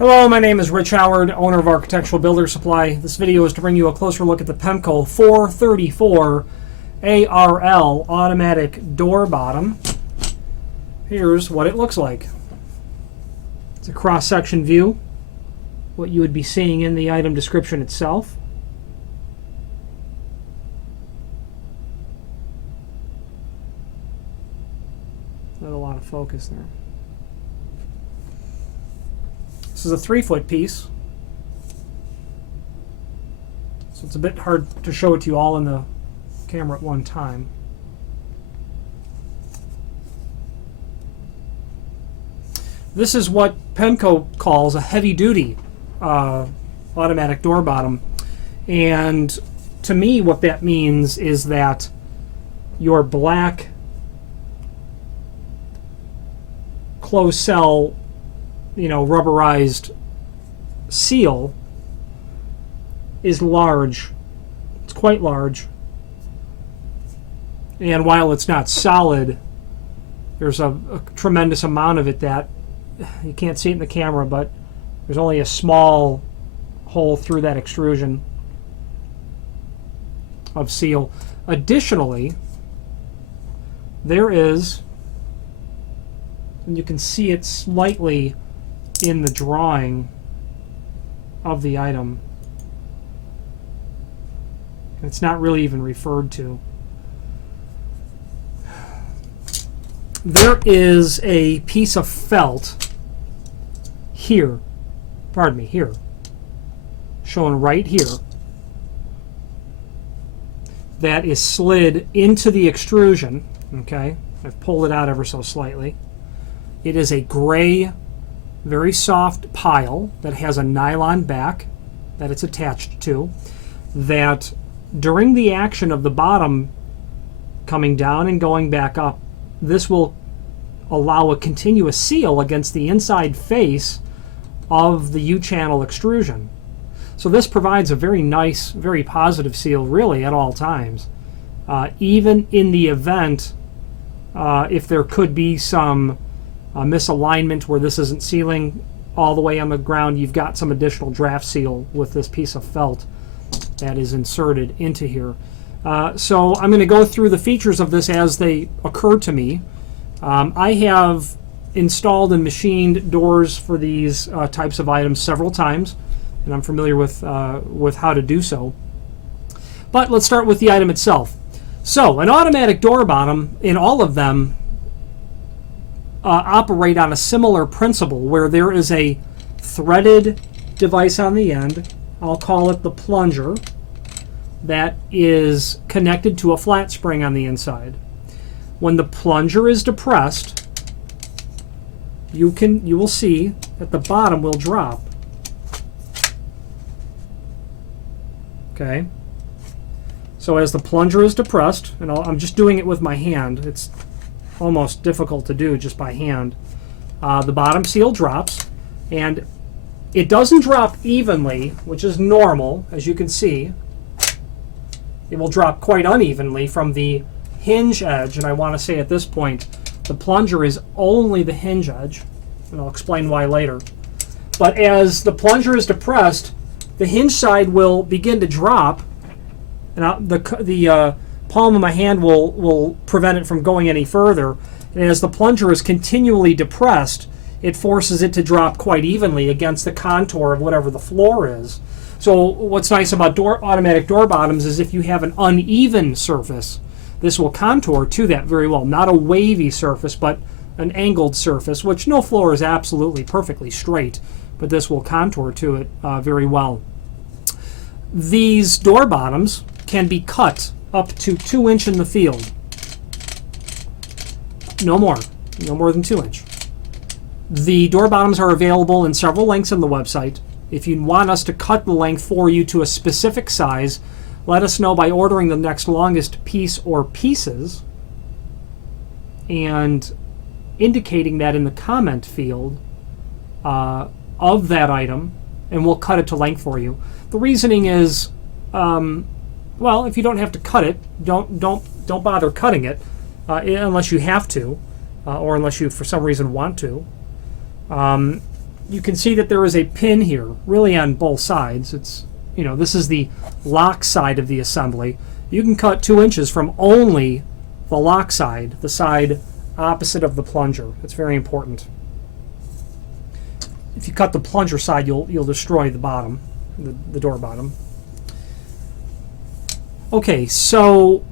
Hello, my name is Rich Howard, owner of Architectural Builder Supply. This video is to bring you a closer look at the Pemko 434ARL automatic door bottom. Here's what it looks like. It's a cross-section view, what you would be seeing in the item description itself. Not a lot of focus there. This is a 3-foot piece, so it's a bit hard to show it to you all in the camera at one time. This is what Pemko calls a heavy-duty automatic door bottom, and to me what that means is that your black closed cell, rubberized seal is large. It's quite large. And while it's not solid, there's a tremendous amount of it that you can't see it in the camera, but there's only a small hole through that extrusion of seal. Additionally, there is, and you can see it slightly in the drawing of the item. It's not really even referred to. There is a piece of felt here, here, shown right here, that is slid into the extrusion. Okay, I've pulled it out ever so slightly. It is a gray, very soft pile that has a nylon back that it's attached to, that during the action of the bottom coming down and going back up, this will allow a continuous seal against the inside face of the U-channel extrusion. So this provides a very nice, very positive seal really at all times. Even in the event if there could be some misalignment where this isn't sealing all the way on the ground, you've got some additional draft seal with this piece of felt that is inserted into here. So I'm going to go through the features of this as they occur to me. I have installed and machined doors for these types of items several times, and I'm familiar with how to do so. But let's start with the item itself. So an automatic door bottom, in all of them, operate on a similar principle where there is a threaded device on the end. I'll call it the plunger, that is connected to a flat spring on the inside. When the plunger is depressed, you will see that the bottom will drop. Okay. So as the plunger is depressed, and I'm just doing it with my hand, it's almost difficult to do just by hand, the bottom seal drops, and it doesn't drop evenly, which is normal, as you can see. It will drop quite unevenly from the hinge edge, and I want to say at this point the plunger is only the hinge edge, and I'll explain why later. But as the plunger is depressed, the hinge side will begin to drop, and the palm of my hand will prevent it from going any further. And as the plunger is continually depressed, it forces it to drop quite evenly against the contour of whatever the floor is. So what's nice about automatic door bottoms is if you have an uneven surface, this will contour to that very well. Not a wavy surface, but an angled surface, which no floor is absolutely perfectly straight, but this will contour to it very well. These door bottoms can be cut up to 2 inch in the field. No more than 2 inch. The door bottoms are available in several lengths on the website. If you want us to cut the length for you to a specific size, let us know by ordering the next longest piece or pieces and indicating that in the comment field of that item, and we'll cut it to length for you. The reasoning is, well, if you don't have to cut it, don't bother cutting it unless you have to, or unless you for some reason want to. you can see that there is a pin here, really on both sides. It's, you know, this is the lock side of the assembly. You can cut 2 inches from only the lock side, the side opposite of the plunger. It's very important. If you cut the plunger side, you'll destroy the bottom, the door bottom. Okay, so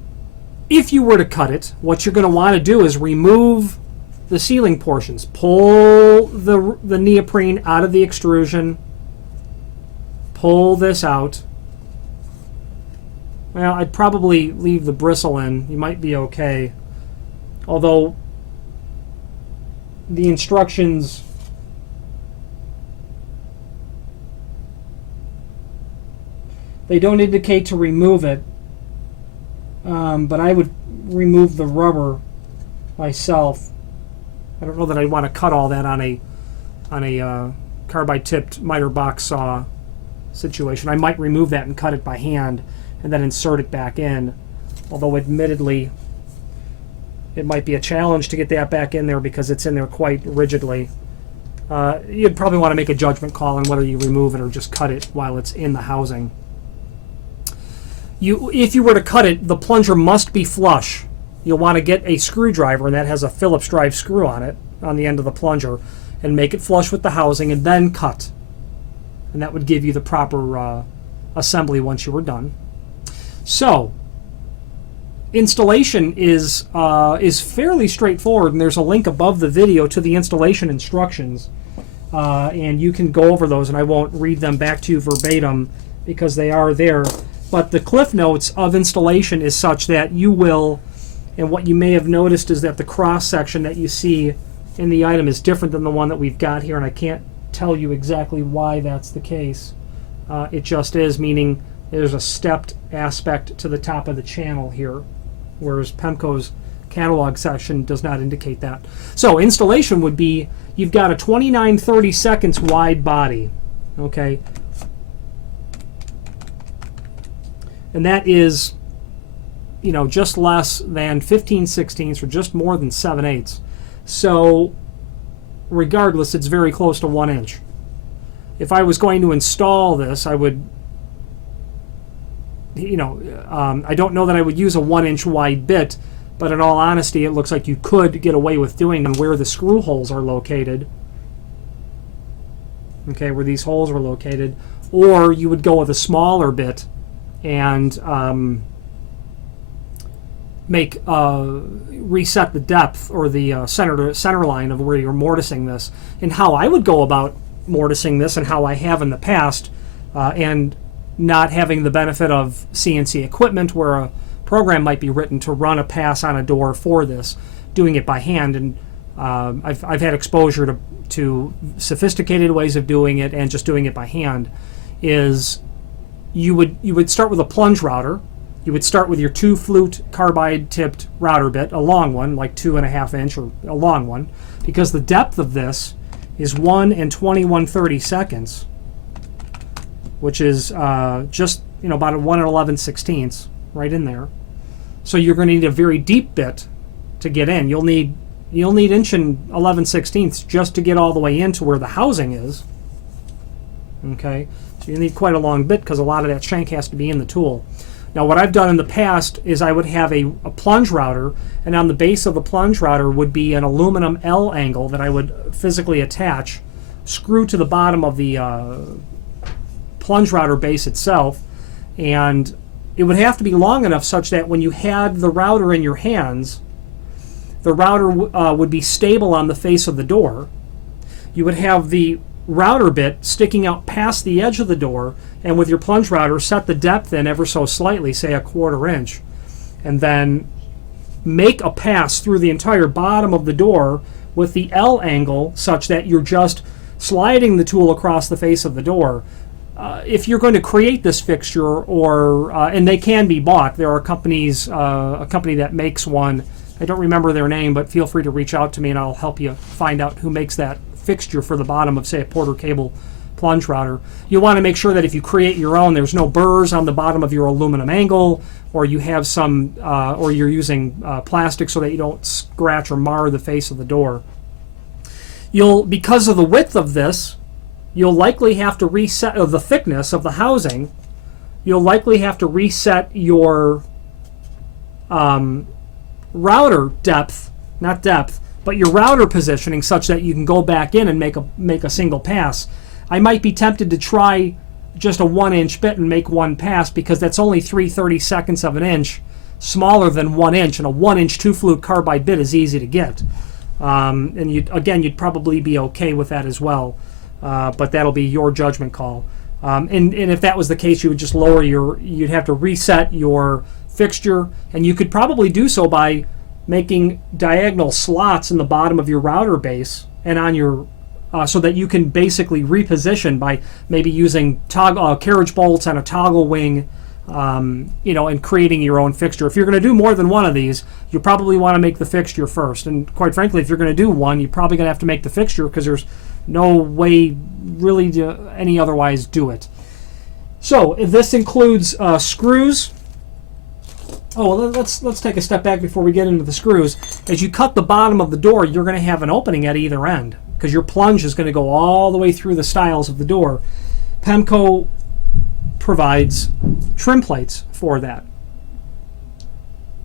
if you were to cut it, what you're going to want to do is remove the sealing portions. Pull the neoprene out of the extrusion. Pull this out. Well, I'd probably leave the bristle in. You might be okay. Although the instructions they don't indicate to remove it, but I would remove the rubber myself. I don't know that I'd want to cut all that on a carbide tipped miter box saw situation. I might remove that and cut it by hand and then insert it back in, although admittedly it might be a challenge to get that back in there because it's in there quite rigidly. You'd probably want to make a judgment call on whether you remove it or just cut it while it's in the housing. If you were to cut it, the plunger must be flush. You'll want to get a screwdriver, and that has a Phillips drive screw on it, on the end of the plunger, and make it flush with the housing and then cut. And that would give you the proper assembly once you were done. So, installation is fairly straightforward, and there's a link above the video to the installation instructions. And you can go over those, and I won't read them back to you verbatim because they are there. But the cliff notes of installation is such that you will, and what you may have noticed is that the cross section that you see in the item is different than the one that we've got here, and I can't tell you exactly why that's the case. It just is, meaning there's a stepped aspect to the top of the channel here, whereas Pemko's catalog section does not indicate that. So installation would be, you've got a 29-30 seconds wide body, okay? And that is, you know, just less than 15/16 or just more than 7/8. So regardless, it's very close to 1 inch. If I was going to install this, I would, you know, I don't know that I would use a 1 inch wide bit, but in all honesty, it looks like you could get away with doing it where the screw holes are located. Okay, where these holes are located. Or you would go with a smaller bit and reset the depth or the center line of where you're mortising this. And how I would go about mortising this, and how I have in the past, and not having the benefit of CNC equipment where a program might be written to run a pass on a door for this, doing it by hand. And I've had exposure to sophisticated ways of doing it and just doing it by hand. Is you would start with a plunge router. You would start with your 2-flute carbide tipped router bit, a long one, like 2.5 inch or a long one, because the depth of this is 1 and 21/30 seconds, which is just, you know, about a 1 and 11/16, right in there. So you're going to need a very deep bit to get in. You'll need 1 and 11/16 just to get all the way into where the housing is. Okay, so you need quite a long bit because a lot of that shank has to be in the tool. Now what I've done in the past is I would have a plunge router, and on the base of the plunge router would be an aluminum L angle that I would physically attach, screw to the bottom of the plunge router base itself, and it would have to be long enough such that when you had the router in your hands, the router would be stable on the face of the door. You would have the router bit sticking out past the edge of the door, and with your plunge router set the depth in ever so slightly, say a 1/4 inch, and then make a pass through the entire bottom of the door with the L angle such that you're just sliding the tool across the face of the door. If you're going to create this fixture, or and they can be bought, there are companies, a company that makes one, I don't remember their name, but feel free to reach out to me and I'll help you find out who makes that fixture for the bottom of, say, a Porter cable plunge router. You want to make sure that if you create your own, there's no burrs on the bottom of your aluminum angle, or you have some, or you're using plastic so that you don't scratch or mar the face of the door. Because of the width of this, you'll likely have to reset the thickness of the housing. You'll likely have to reset your router depth, not depth, but your router positioning such that you can go back in and make a single pass. I might be tempted to try just a 1-inch bit and make one pass because that's only 3/32 of an inch smaller than 1 inch, and a 1-inch 2-flute carbide bit is easy to get. And you'd probably be okay with that as well, but that'll be your judgment call. And if that was the case, you would just you'd have to reset your fixture, and you could probably do so by making diagonal slots in the bottom of your router base and on your so that you can basically reposition by maybe using carriage bolts and a toggle wing, and creating your own fixture. If you're going to do more than one of these, you probably want to make the fixture first. And quite frankly, if you're going to do one, you're probably going to have to make the fixture because there's no way really to any otherwise do it. So if this includes screws. Oh, well, let's take a step back before we get into the screws. As you cut the bottom of the door, you're going to have an opening at either end because your plunge is going to go all the way through the stiles of the door. Pemko provides trim plates for that.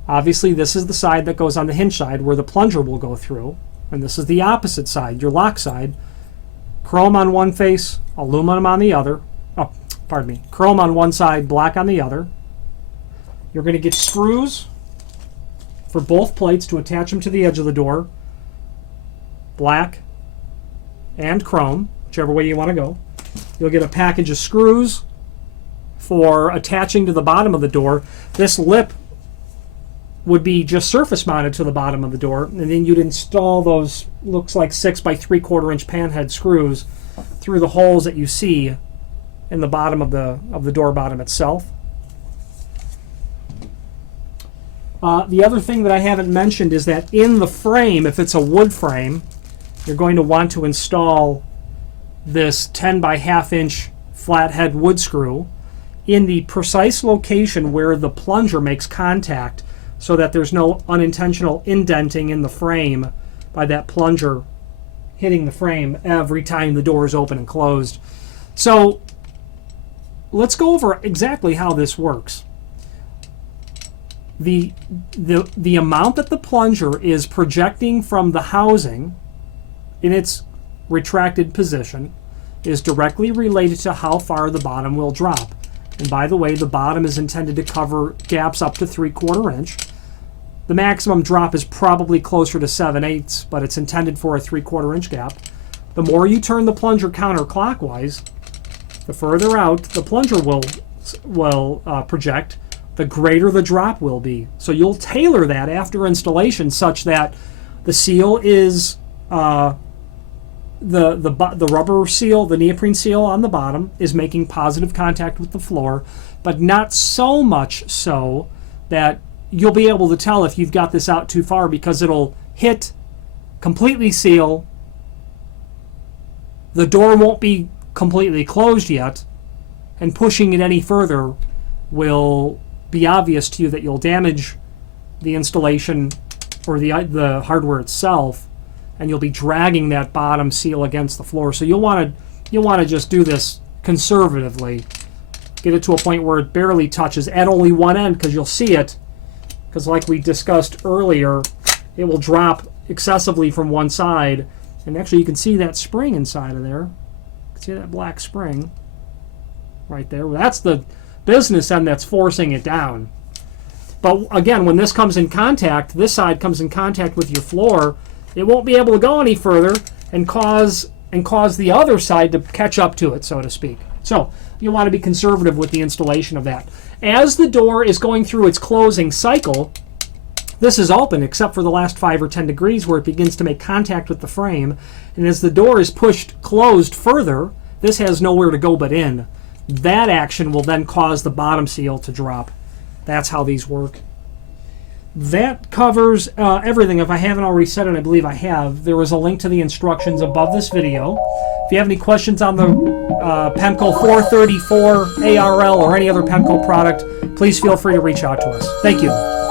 Obviously, this is the side that goes on the hinge side where the plunger will go through, and this is the opposite side, your lock side. Chrome on one face, aluminum on the other. Oh, pardon me. Chrome on one side, black on the other. You're going to get screws for both plates to attach them to the edge of the door. Black and chrome, whichever way you want to go. You'll get a package of screws for attaching to the bottom of the door. This lip would be just surface mounted to the bottom of the door, and then you'd install those, looks like 6 by 3/4 inch panhead screws through the holes that you see in the bottom of the door bottom itself. The other thing that I haven't mentioned is that in the frame, if it's a wood frame, you're going to want to install this 10 by 1/2 inch flathead wood screw in the precise location where the plunger makes contact so that there's no unintentional indenting in the frame by that plunger hitting the frame every time the door is open and closed. So let's go over exactly how this works. The amount that the plunger is projecting from the housing in its retracted position is directly related to how far the bottom will drop. And by the way, the bottom is intended to cover gaps up to 3/4 inch. The maximum drop is probably closer to 7/8, but it's intended for a 3/4 inch gap. The more you turn the plunger counterclockwise, the further out the plunger will project, the greater the drop will be. So you'll tailor that after installation such that the seal is the rubber seal, the neoprene seal on the bottom is making positive contact with the floor, but not so much so that you'll be able to tell if you've got this out too far, because it'll hit, completely seal, the door won't be completely closed yet, and pushing it any further will be obvious to you that you'll damage the installation or the hardware itself, and you'll be dragging that bottom seal against the floor. So you'll want to just do this conservatively. Get it to a point where it barely touches at only one end, because you'll see it, because like we discussed earlier, it will drop excessively from one side. And actually you can see that spring inside of there. You can see that black spring right there. Well, that's the business end that's forcing it down. But again, when this comes in contact, this side comes in contact with your floor, it won't be able to go any further and cause the other side to catch up to it, so to speak. So you want to be conservative with the installation of that. As the door is going through its closing cycle, this is open except for the last 5 or 10 degrees where it begins to make contact with the frame. And as the door is pushed closed further, this has nowhere to go but in. That action will then cause the bottom seal to drop. That's how these work. That covers everything. If I haven't already said it, I believe I have. There is a link to the instructions above this video. If you have any questions on the Pemko 434ARL or any other Pemko product, please feel free to reach out to us. Thank you.